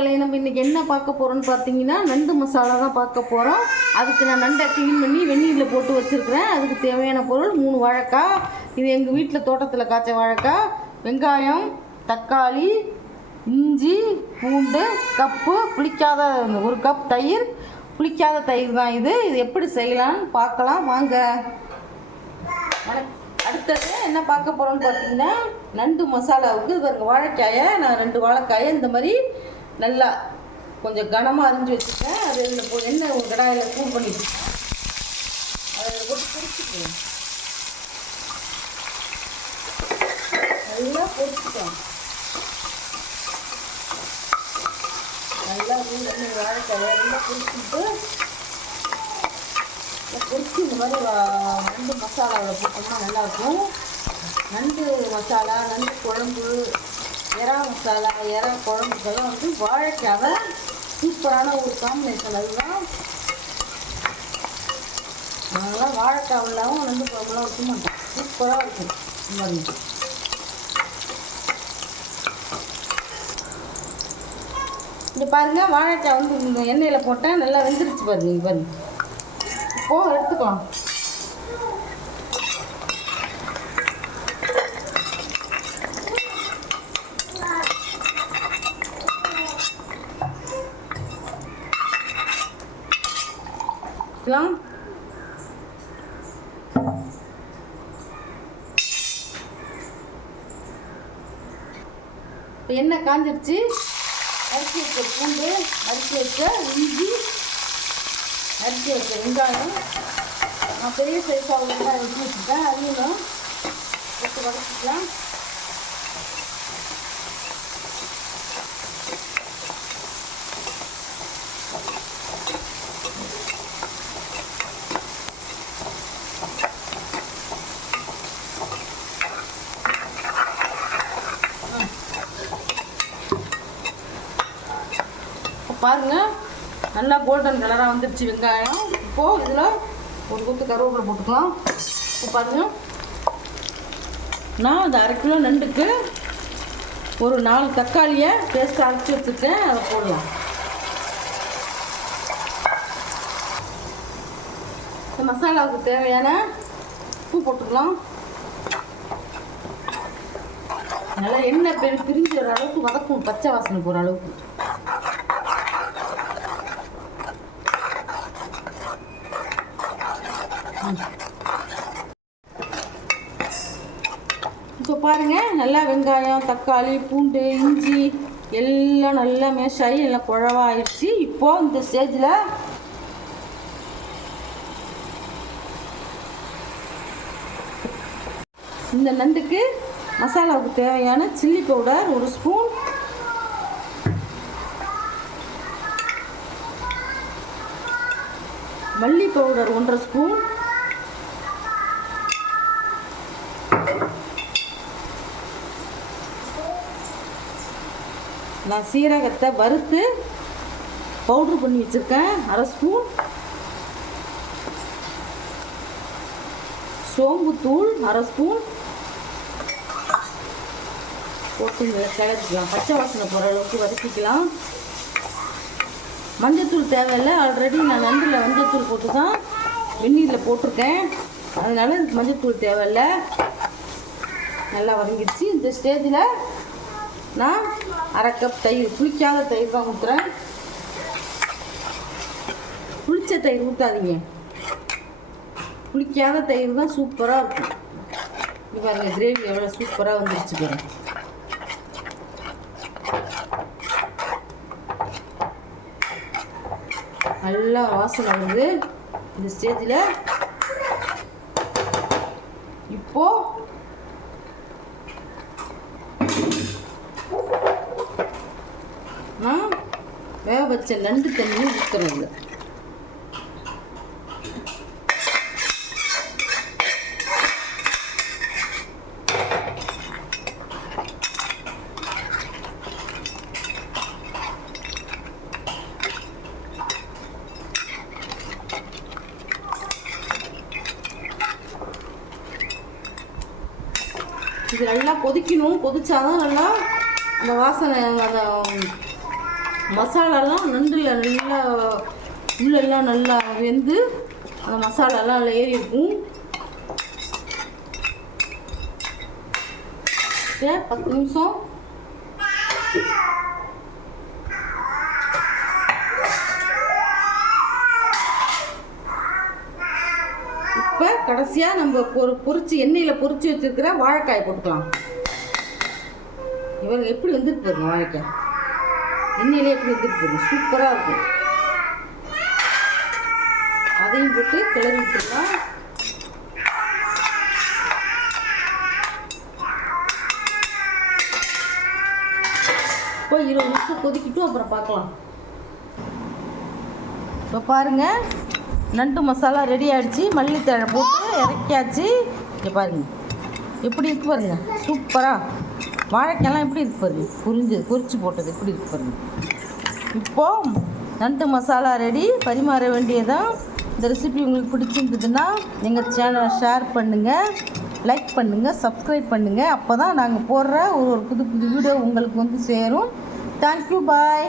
மக்களே, நம்ம இன்றைக்கி என்ன பார்க்க போகிறோன்னு பார்த்தீங்கன்னா நண்டு மசாலா தான் பார்க்க போகிறோம். அதுக்கு நான் நண்டை க்ளீன் பண்ணி வெந்நீரில் போட்டு வச்சுருக்கிறேன். அதுக்கு தேவையான பொருள் 3 வாழைக்காய், இது எங்கள் வீட்டில் தோட்டத்தில் காய்ச்ச வாழைக்காய், வெங்காயம், தக்காளி, இஞ்சி, பூண்டு, கப்பு, புளிக்காத 1 கப் தயிர், புளிக்காத தயிர் தான் இது. இது எப்படி செய்யலான்னு பார்க்கலாம் வாங்க. அடுத்தது என்ன பார்க்க போகிறோம்னு பார்த்தீங்கன்னா நண்டு மசாலாவுக்கு பாருங்க, வாழைக்காயை நான் 2 வாழைக்காயை இந்த மாதிரி நல்லா கொஞ்சம் கனமாக அரிஞ்சு வச்சுருக்கேன். அது இதில் எண்ணெய் ஒரு கடாயில் சூடு பண்ணிட்டு அதை போட்டு பொரிச்சுக்கேன். நல்லா பொரிச்சுட்டேன். நல்லா வாழைக்காயை நல்லா பொரிச்சுட்டு பொரிச்சு இந்த மாதிரி நண்டு மசாலாவில் போட்டோம்னா நல்லாயிருக்கும். நண்டு மசாலா, நண்டு குழம்பு, எறா மசாலா, எறா குழம்புக்கெல்லாம் வந்து வாழைக்காவை சூப்பரான ஒரு காம்பினேஷன். அதுதான் நாங்களாம் வாழைக்காய் இல்லாமல் நண்டு குழம்புலாம் வைக்க மாட்டோம். சூப்பராக இருக்கும். இந்த மாதிரி இங்கே பாருங்கள், வாழைக்காய் வந்து இந்த எண்ணெயில் போட்டேன், நல்லா வெந்துருச்சு பாருங்க. இங்கே பாருங்க, இப்போது எடுத்துக்கலாம். இப்போ எண்ணெய் காஞ்சிடுச்சு. அரிசி வச்ச பூண்டு, அரிசி வச்ச இஞ்சி, அரிசி வச்ச வெங்காயம், நான் பெரிய சைஸாக வெங்காயம் வச்சு வச்சுருக்கேன், அதையும் போட்டு வதக்கிக்கலாம். பாருங்கள், நல்லா கோல்டன் கலராக வந்துடுச்சு வெங்காயம். இப்போது இதில் ஒரு கொத்து கருவேப்பிலை போட்டுக்கலாம். இப்போ பாருங்கள், நான் அந்த 1/2 கிலோ நண்டுக்கு ஒரு 4 தக்காளியை பேஸ்ட் அரைச்சி வச்சுருக்கேன், அதை போடலாம். இந்த மசாலாவுக்கு தேவையான உப்பு போட்டுக்கலாம். நல்லா எண்ணெய் பிரிஞ்சு வர அளவுக்கு வதக்கும், பச்சை வாசனை போகிற அளவுக்கு. இப்போ பாருங்கள், நல்லா வெங்காயம், தக்காளி, பூண்டு, இஞ்சி எல்லாம் நல்லா மேஷ் ஆகி எல்லாம் குழவாயிடுச்சு. இப்போது இந்த ஸ்டேஜில் இந்த நண்டுக்கு மசாலாவுக்கு தேவையான சில்லி பவுடர் 1 ஸ்பூன், மல்லி பவுடர் 1/2 ஸ்பூன், நான் சீரகத்தை வறுத்து பவுட்ரு பண்ணி வச்சுருக்கேன் 1/2 ஸ்பூன், சோம்புத்தூள் 1/2 ஸ்பூன் போட்டு கிளச்சிக்கலாம். பச்சை வாசனை போகிற அளவுக்கு வதக்கிக்கலாம். மஞ்சத்தூள் தேவையில்லை, ஆல்ரெடி நான் நண்டில் மஞ்சத்தூள் போட்டு தான் வெந்நீரில் போட்டிருக்கேன், அதனால மஞ்சத்தூள் தேவையில்லை. நல்லா வதங்கிடுச்சு. இந்த ஸ்டேஜில் நான் 1/2 கப் தயிர், புளிக்காத தயிர் தான் ஊற்றுறேன். புளிச்ச தயிர் ஊற்றாதீங்க, புளிக்காத தயிர் தான் சூப்பராக இருக்கும். இது பாருங்கள், கிரேவி எவ்வளோ சூப்பராக வந்துருச்சு பாருங்க. நல்லா வாசனை வருது. இந்த ஸ்டேஜில் இப்போது நான் வேக வச்ச நண்டு தண்ணி ஊற்றுறது. இது நல்லா கொதிக்கணும். கொதிச்சாதான் நல்லா அந்த வாசனை, அந்த மசாலாலாம் நண்டில் நல்லா உள்ளெல்லாம் நல்லா வெந்து அந்த மசாலாலாம் அதில் ஏறி இருக்கும். 10 நிமிஷம் இப்போ கடைசியாக நம்ம பொரிச்சு எண்ணெயில் பொரிச்சு வச்சுருக்கிற வாழைக்காய் போட்டுக்கலாம். இவங்க எப்படி வந்துட்டு பாருங்க, வாழைக்காய் எண்ணெயிலே எப்படி வந்துட்டு பாருங்க, சூப்பராக இருக்கும். அதையும் போட்டு கிளறி விட்டுருக்கலாம். இப்போ 20 நிமிஷம் கொதிக்கிட்டும், அப்புறம் பார்க்கலாம். இப்போ பாருங்கள், நண்டு மசாலா ரெடி ஆகிடுச்சு. மல்லித்தழை போட்டு இறக்கியாச்சு. இங்கே பாருங்கள் எப்படி இருக்கு பாருங்க, சூப்பராக. வாழைக்காயெல்லாம் எப்படி இருக்கு பாருங்க, பொரிச்சு போட்டது எப்படி இருக்கு பாருங்க. இப்போது நண்டு மசாலா ரெடி, பரிமாற வேண்டியதான். இந்த ரெசிபி உங்களுக்கு பிடிச்சிருந்ததுன்னா எங்கள் சேனலை ஷேர் பண்ணுங்கள், லைக் பண்ணுங்கள், சப்ஸ்கிரைப் பண்ணுங்கள். அப்போ தான் நாங்கள் போடுற ஒரு புது புது வீடியோ உங்களுக்கு வந்து சேரும். தேங்க்யூ, பாய்.